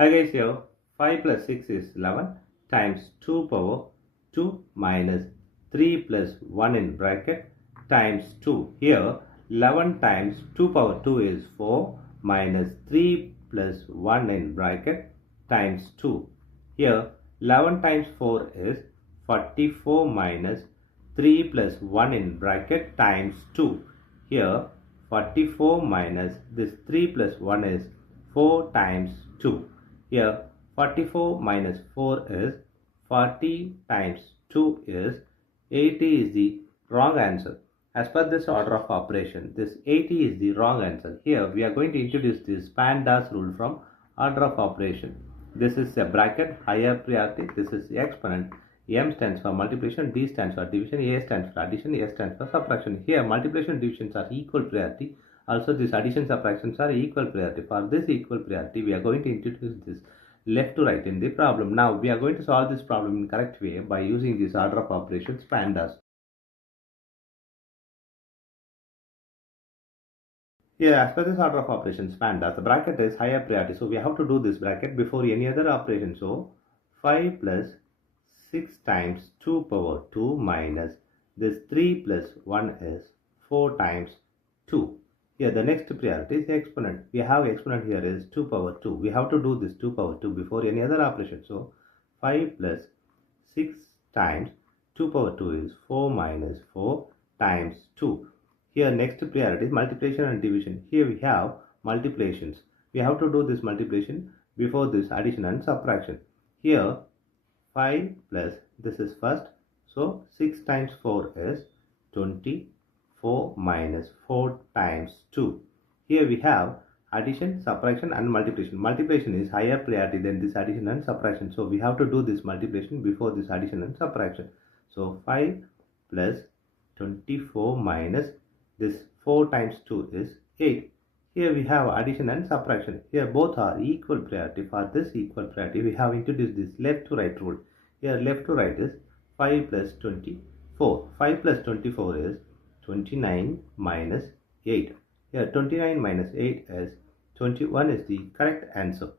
Hi guys, here 5 plus 6 is 11 times 2 power 2 minus 3 plus 1 in bracket times 2. Here 11 times 2 power 2 is 4 minus 3 plus 1 in bracket times 2. Here 11 times 4 is 44 minus 3 plus 1 in bracket times 2. Here 44 minus this 3 plus 1 is 4 times 2. Here 44 minus 4 is 40 times 2 is 80 is the wrong answer. As per this order of operation, this 80 is the wrong answer. Here we are going to introduce this PEMDAS rule from order of operation. This is a bracket, higher priority. This is the exponent. M stands for multiplication, D stands for division, A stands for addition, S stands for subtraction. Here multiplication and divisions are equal priority. Also these addition subtractions are equal priority. For this equal priority, we are going to introduce this left to right in the problem. Now we are going to solve this problem in correct way by using this order of operations PEMDAS. Here, as per this order of operations PEMDAS, the bracket is higher priority. So we have to do this bracket before any other operation. So 5 plus 6 times 2 power 2 minus this 3 plus 1 is 4 times 2. Here the next priority is exponent. We have exponent here is 2 power 2. We have to do this 2 power 2 before any other operation. So 5 plus 6 times 2 power 2 is 4 minus 4 times 2. Here next priority is multiplication and division. Here we have multiplications. We have to do this multiplication before this addition and subtraction. Here 5 plus this is first. So 6 times 4 is 20. 4 minus 4 times 2. Here we have addition, subtraction and multiplication. Multiplication is higher priority than this addition and subtraction. So we have to do this multiplication before this addition and subtraction. So 5 plus 24 minus this 4 times 2 is 8. Here we have addition and subtraction. Here both are equal priority. For this equal priority, we have introduced this left to right rule. Here left to right is 5 plus 24. 5 plus 24 is 29 minus 8. Here 29 minus 8 is 21 is the correct answer.